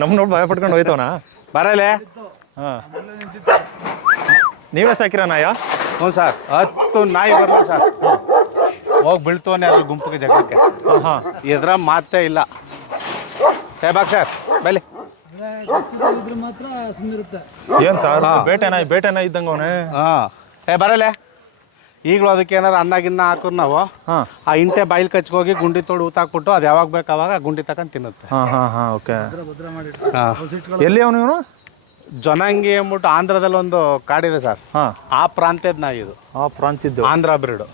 ನಮ್ಮ ನೋಡಿ ಭಯ ಪಡ್ಕೊಂಡು ಹೋಯ್ತವನ? ಬರಲೇ? ಹಾಂ. ನೀವೇ ಸಾಕಿರ ನಾಯ ಹ್ಞೂ ಸರ್. ಹತ್ತು ನಾಯಿ ಬರಲ್ಲ ಸರ್. ಹೋಗಿ ಬೀಳ್ತವನೇ ಅದ್ರ ಗುಂಪಿಗೆ ಜಗಕ್ಕೆ ಹಾಂ ಹಾಂ. ಇದ್ರ ಮಾತೇ ಇಲ್ಲ. ಬಾಕ್ ಸರ್ ಬೈಲಿ ಇದ್ರೆ ಮಾತ್ರ ಸುಮ್ಮನಿರುತ್ತೆ ಏನು ಸರ್? ಬೇಟೆ ನಾಯಿ ಬೇಟೆ ನಾಯಿ ಇದ್ದಂಗೆ ಅವನೇ? ಹಾಂ. ಏ ಬರಲೇ? ಈಗಲೂ ಅದಕ್ಕೆ ಏನಾರು ಅನ್ನ ಗಿನ್ನ ಹಾಕೊಂಡು ನಾವು. ಹಾಂ. ಆ ಇಂಟೆ ಬಾಯಿಲ್ ಕಚ್ಕೋಗಿ ಗುಂಡಿ ತೊಡು ಊತಾಕ್ಬಿಟ್ಟು ಅದು ಯಾವಾಗ ಬೇಕು ಅವಾಗ ಗುಂಡಿ ತಕೊಂಡು ತಿನ್ನುತ್ತೆ. ಹಾಂ ಹಾಂ ಹಾಂ ಓಕೆ. ಹಾಂ. ಎಲ್ಲಿ ಅವನು ಇವನು? ಜನಂಗಿ ಅಂದ್ಬಿಟ್ಟು ಆಂಧ್ರದಲ್ಲಿ ಒಂದು ಕಾಡಿದೆ ಸರ್. ಹಾಂ. ಆ ಪ್ರಾಂತ್ಯದ ನಾಯಿ ಇದು. ಆ ಪ್ರಾಂತಿದ್ದು ಆಂಧ್ರ ಬ್ರೀಡು.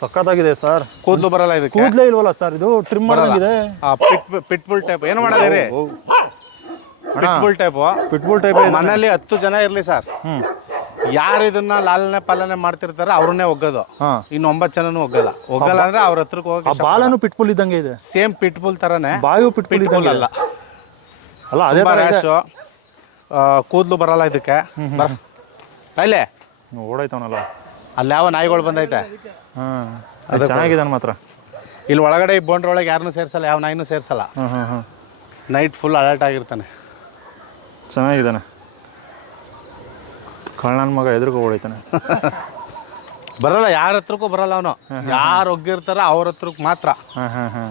ಸಕ್ಕತ್ತಾಗಿದೆ ಸರ್. ಕೂದಲು ಬರಲ್ಲ ಇದಕ್ಕೆ. ಕೂದಲೇ ಇಲ್ವಲ್ಲ ಸರ್ ಇದು? ಟ್ರಿಮ್ ಮಾಡೋದಾಗಿದೆ. ಆ ಪಿಟ್ ಪಿಟ್ಬುಲ್ ಟೈಪ್ ಏನು ಮಾಡೋದಿರಿ ಪಿಟ್ಬುಲ್ ಟೈಪು ಪಿಟ್ಬುಲ್ ಟೈಪ್ ಮನೆಯಲ್ಲಿ ಹತ್ತು ಜನ ಇರಲಿ ಸರ್. ಹ್ಞೂ ಯಾರು ಇದನ್ನ ಲಾಲನೆ ಪಾಲನೆ ಮಾಡ್ತಿರ್ತಾರೆ ಅವ್ರನ್ನೇ ಒಗ್ಗೋದು. ಹಾಂ. ಇನ್ನು ಒಂಬತ್ತು ಜನನು ಒಗ್ಗಲ್ಲ. ಒಗ್ಗಲ್ಲ ಅಂದ್ರೆ ಅವ್ರ ಹತ್ರಕ್ಕೆ ಆ ಹೋಗಿ ಬಾಲನು ಪಿಟ್ಬುಲ್ ಇದ್ದಂಗೆ ಇದೆ. ಸೇಮ್ ಪಿಟ್ಬುಲ್ ತರನೇ ಬಾಯು ಪಿಟ್ಬುಲ್ ಪಿಟ್ಬುಲ್ ಇದ್ದಂಗೆ ಅಲ್ಲ. ಅಲ್ಲ ಅದೇ ತುಂಬಾ ಥರ ಇದೆ. ರ್ಯಾಶು ಕೂದಲು ಬರಲ್ಲ ಇದಕ್ಕೆ. ಬರ. ಅಲ್ಲೇ ಓಡಾಯ್ತವನಲ್ಲ. ಅಲ್ಲಿ ಯಾವ ನಾಯಿಗಳು ಬಂದೈತೆ? ಹಾಂ ಅದು ಚೆನ್ನಾಗಿದೆ ಮಾತ್ರ. ಇಲ್ಲಿ ಒಳಗಡೆ ಈ ಬೋಂಡ್ರ ಒಳಗೆ ಯಾರನ್ನೂ ಸೇರ್ಸಲ್ಲ ಯಾವ ನಾಯಿನೂ ಸೇರ್ಸಲ್ಲ. ನೈಟ್ ಫುಲ್ ಅಲರ್ಟ್ ಆಗಿರ್ತಾನೆ. ಚೆನ್ನಾಗಿದ್ದಾನೆ ಕಳ್ಳನ ಮಗ ಎದುರು ಹೋಗ್ತಾನೆ ಬರಲ್ಲ ಯಾರ ಹತ್ರಕ್ಕೂ ಬರಲ್ಲ ಅವನು. ಯಾರು ಒಗ್ಗಿರ್ತಾರ ಅವ್ರ ಹತ್ರಕ್ಕೆ ಮಾತ್ರ. ಹಾಂ ಹಾಂ ಹಾಂ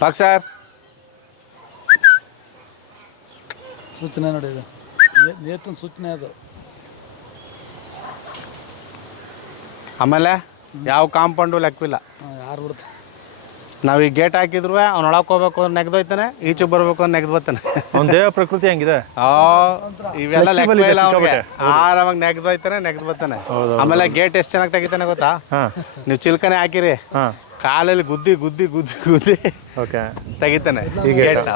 ಪಾಕ್ ಸರ್. ಸೂಚನೆ ನೋಡಿ ಇದು. ನೇ- ನೇತನ ಸೂಚನೆ ಅದು. ಆಮೇಲೆ ಯಾವ ಕಾಂಪೌಂಡು ಲೆಕ್ಕವಿಲ್ಲ. ಯಾರು ಬಿಡುತ್ತೆ ನಾವು ಈ ಗೇಟ್ ಹಾಕಿದ್ರು ಅವ್ನ ಒಳಗೆ ಹೋಗ್ಬೇಕು ಅಂದ್ರೆ ನೆಗ್ದೋಯ್ತಾನೆ ಈಚೆಗೆ ಬರ್ಬೇಕು ಅಂದ್ರೆ ನೆಗ್ದು ಬರ್ತಾನೆ. ಅವ್ನ ದೇವ ಪ್ರಕೃತಿ ಹೆಂಗಿದೆ? ಇವೆಲ್ಲ. ಆರಾಮಾಗಿ ನೆಗ್ದು ಹೋಯ್ತಾನೆ ನೆಗ್ದು ಬರ್ತಾನೆ. ಆಮೇಲೆ ಗೇಟ್ ಎಷ್ಟು ಚೆನ್ನಾಗಿ ತೆಗಿತಾನೆ ಗೊತ್ತಾ? ಹಾ. ನೀವು ಚಿಲ್ಕನೆ ಹಾಕಿರಿ. ಹಾಂ. ಕಾಲಲ್ಲಿ ಗುದ್ದಿ ಗುದ್ದಿ ಗುದ್ದಿ ಗುದ್ದಿ ಓಕೆ ತೆಗಿತಾನೆ. ಈ ಗೇಟ್